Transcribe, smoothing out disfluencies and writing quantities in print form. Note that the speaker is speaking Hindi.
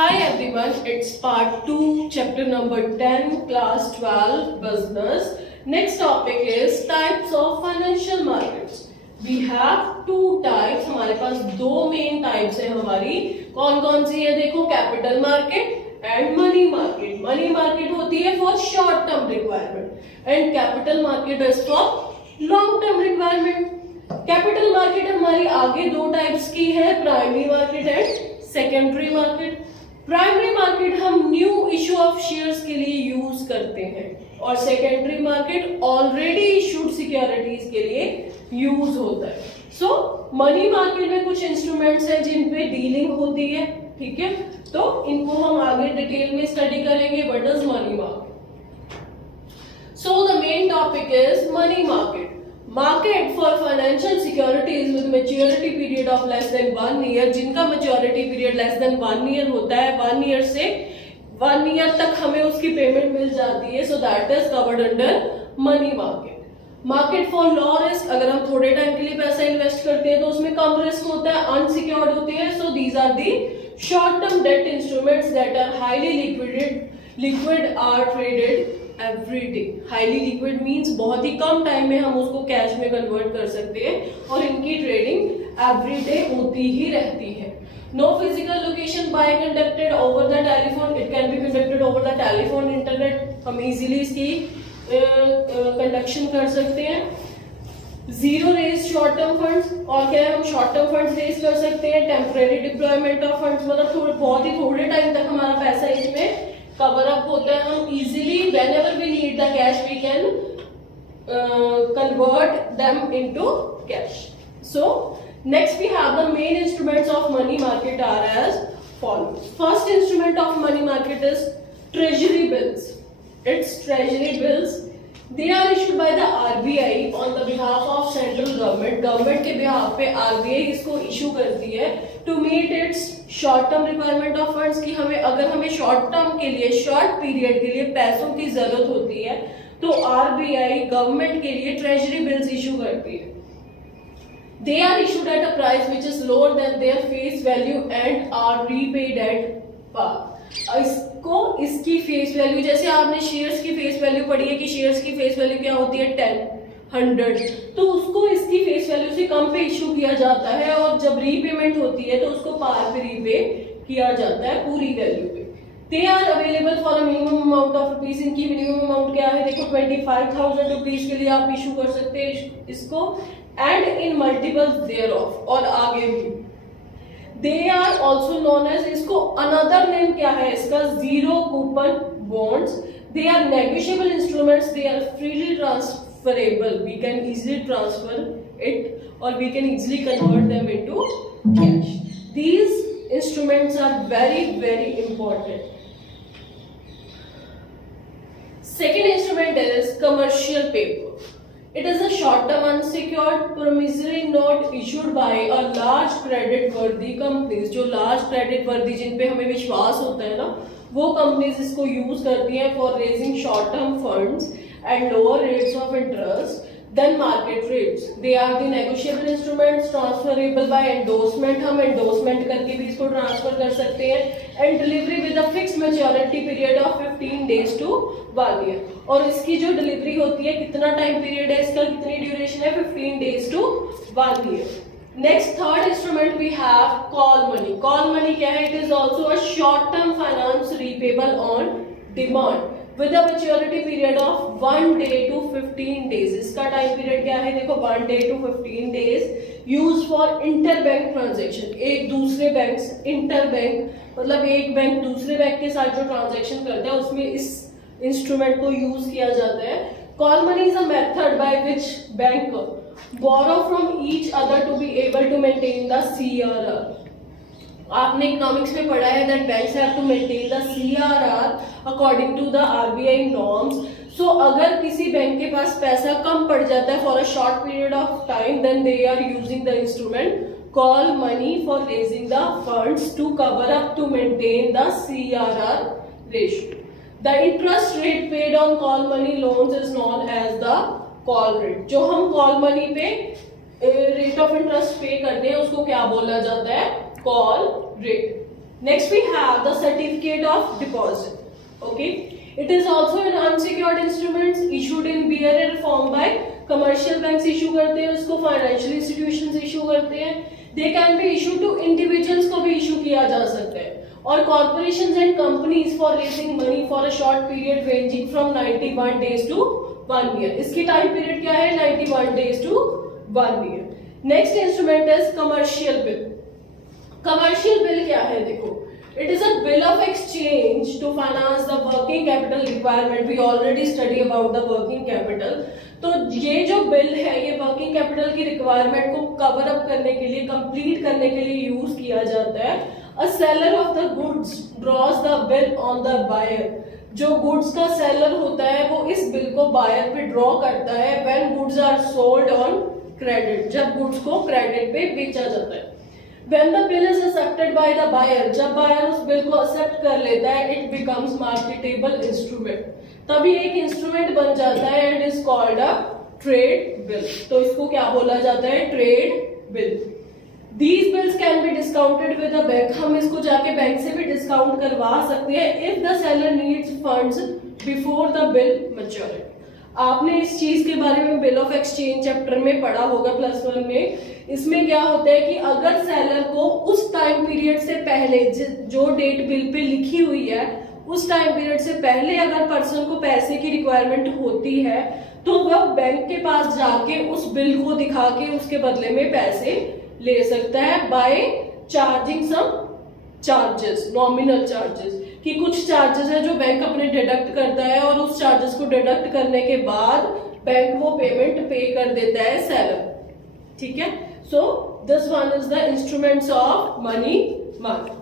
Hi everyone, it's part 2, chapter number 10, class 12, business. Next topic is types of financial markets. We have two types, हमारे पास दो मेन टाइप्स है हमारी. कौन कौन सी है देखो, capital market and money market. Money market होती है for short term requirement and capital market is for long term requirement. Capital market हमारी आगे दो टाइप्स की है, primary market and secondary market. Primary market हम न्यू इशू ऑफ शेयर्स के लिए यूज करते हैं और secondary market already issued securities के लिए यूज होता है. सो मनी मार्केट में कुछ इंस्ट्रूमेंट्स हैं जिन पे डीलिंग होती है, ठीक है, तो इनको हम आगे डिटेल में स्टडी करेंगे. What is money market? So the main topic is money market. Market for financial securities with maturity period of less than 1 year. जिनका maturity period less than 1 year होता है, 1 ईयर से 1 ईयर तक हमें उसकी पेमेंट मिल जाती है. So that is covered under money market. Market for low risk, अगर हम थोड़े टाइम के लिए पैसा इन्वेस्ट करते हैं तो उसमें कम रिस्क होता है, अनसिक्योर्ड होते हैं. So these are the short term debt instruments that are highly liquid are traded every day. Highly liquid means बहुत ही कम टाइम में हम उसको कैश में कन्वर्ट कर सकते हैं और इनकी ट्रेडिंग एवरी डे होती ही रहती है. No physical location by conducted over the telephone. It can be conducted over the telephone, internet. हम इजीली इसकी कंडक्शन कर सकते हैं. Zero raise short term funds. और क्या है, हम शॉर्ट टर्म फंड्स रेज कर सकते हैं. टेम्परेरी डिप्लॉयमेंट ऑफ फंड्स, मतलब बहुत ही थोड़े टाइम तक हमारा पैसा इसमें कवर अप होता है. हम easily whenever we need the cash we can convert them into cash. So next we have the main instruments of money market are as follows. First instrument of money market is treasury bills. It's treasury bills. They are issued by the RBI on the behalf of central government. Government के behalf पे RBI इसको issue करती है to meet its short term requirement of funds. कि अगर हमें short term के लिए, short period के लिए पैसों की जरूरत होती है तो RBI गवर्नमेंट के लिए treasury bills issue करती है. They are issued at a price which is lower than their face value and are repaid at par. इसको इसकी फेस वैल्यू, जैसे आपने शेयर्स की फेस वैल्यू पढ़ी है कि शेयर्स की फेस वैल्यू क्या होती है 10, 100, तो उसको इसकी फेस वैल्यू से कम पे इशू किया जाता है और जब रीपेमेंट होती है तो उसको पार पे रीपे किया जाता है पूरी वैल्यू पे. They are available for a minimum amount of rupees. इनकी मिनिमम अमाउंट क्या है देखो, 25,000 रुपीज के लिए आप इशू कर सकते हैं इसको and in multiple thereof, और आगे भी. They are also known as, इसको another name क्या है इसका, zero coupon bonds. They are negotiable instruments. They are freely transferable. We can easily transfer it or we can easily convert them into cash. These instruments are very, very important. Second instrument is commercial paper. It is a short-term unsecured promissory note issued by a large credit-worthy companies. जो large credit-worthy, जिन पे हमें विश्वास होता है ना, वो companies इसको use करती हैं for raising short-term funds and lower rates of interest than market rates. They are the negotiable instruments transferable by endorsement. हम endorsement करके भी इसको transfer कर सकते हैं. And delivery with a fixed maturity period of 15 days to 1 year. और इसकी जो डिलीवरी होती है, कितना टाइम पीरियड है इसका, कितनी ड्यूरेशन है, 15 days to 1 year. Next third instrument we have call money. Call money क्या है? It is also a short term finance repayable on demand with a maturity period of 1 day to 15 days. इसका टाइम पीरियड क्या है देखो, 1 day to 15 days. Use for interbank transaction. एक दूसरे बैंक, इंटरबैंक मतलब एक बैंक दूसरे बैंक के साथ जो ट्रांजेक्शन करता है उसमें इस इंस्ट्रूमेंट को यूज किया जाता है. Call money is a method by which bank borrow from each other to be able to maintain the CRR. आपने इकोनॉमिक्स में पढ़ा है that banks have to maintain the CRR according to the RBI norms. So अगर किसी बैंक के पास पैसा कम पड़ जाता है for a short period of time, then they are using the instrument call money for raising the funds to cover up to maintain the CRR ratio. The interest rate paid on call money loans is known as the call rate. जो हम कॉल मनी पे रेट ऑफ इंटरेस्ट पे करते हैं उसको क्या बोला जाता है, call rate. Next we have the certificate of deposit. Okay, it is also an unsecured instruments issued in bearer form by commercial banks issue करते हैं उसको, financial institutions issue करते हैं. They can be issued to individuals को भी issue किया जा सकता है, और corporations and companies for raising money for a short period ranging from 91 days to 1 year. इसकी time period क्या है? 91 days to 1 year. Next instrument is commercial bill. Commercial bill क्या है? देखो, it is a bill of exchange to finance the working capital requirement. We already study about the working capital. तो ये जो बिल है ये वर्किंग कैपिटल की रिक्वायरमेंट को कवर अप करने के लिए, कंप्लीट करने के लिए यूज किया जाता है. A seller of the goods draws the bill on the buyer. जो गुड्स का सेलर होता है वो इस बिल को बायर पे ड्रॉ करता है when goods are sold on credit, जब गुड्स को क्रेडिट पे बेचा जाता है. When the bill is accepted by the buyer, जब बायर उस बिल को एक्सेप्ट कर लेता है, it becomes marketable instrument. तभी एक इंस्ट्रूमेंट बन जाता है and is called a trade bill. तो इसको क्या बोला जाता है? Trade bill. These bills can be discounted with a bank. हम इसको जाके बैंक से भी डिस्काउंट करवा सकते हैं if the seller needs funds before the bill maturity. आपने इस चीज के बारे में बिल ऑफ एक्सचेंज चैप्टर में पढ़ा होगा +1 में. इसमें क्या होता है कि अगर सेलर को उस टाइम पीरियड से पहले, जो डेट बिल पे लिखी हुई है उस टाइम पीरियड से पहले अगर पर्सन को पैसे की रिक्वायरमेंट होती है तो वह बैंक के पास जाके उस बिल को दिखा के उसके बदले में पैसे ले सकता है बाय चार्जिंग सम चार्जेस, नॉमिनल चार्जेस, कि कुछ चार्जेस है जो बैंक अपने डिडक्ट करता है और उस चार्जेस को डिडक्ट करने के बाद बैंक वो पेमेंट पे कर देता है सेलर. ठीक है. So this one is the instruments of money market.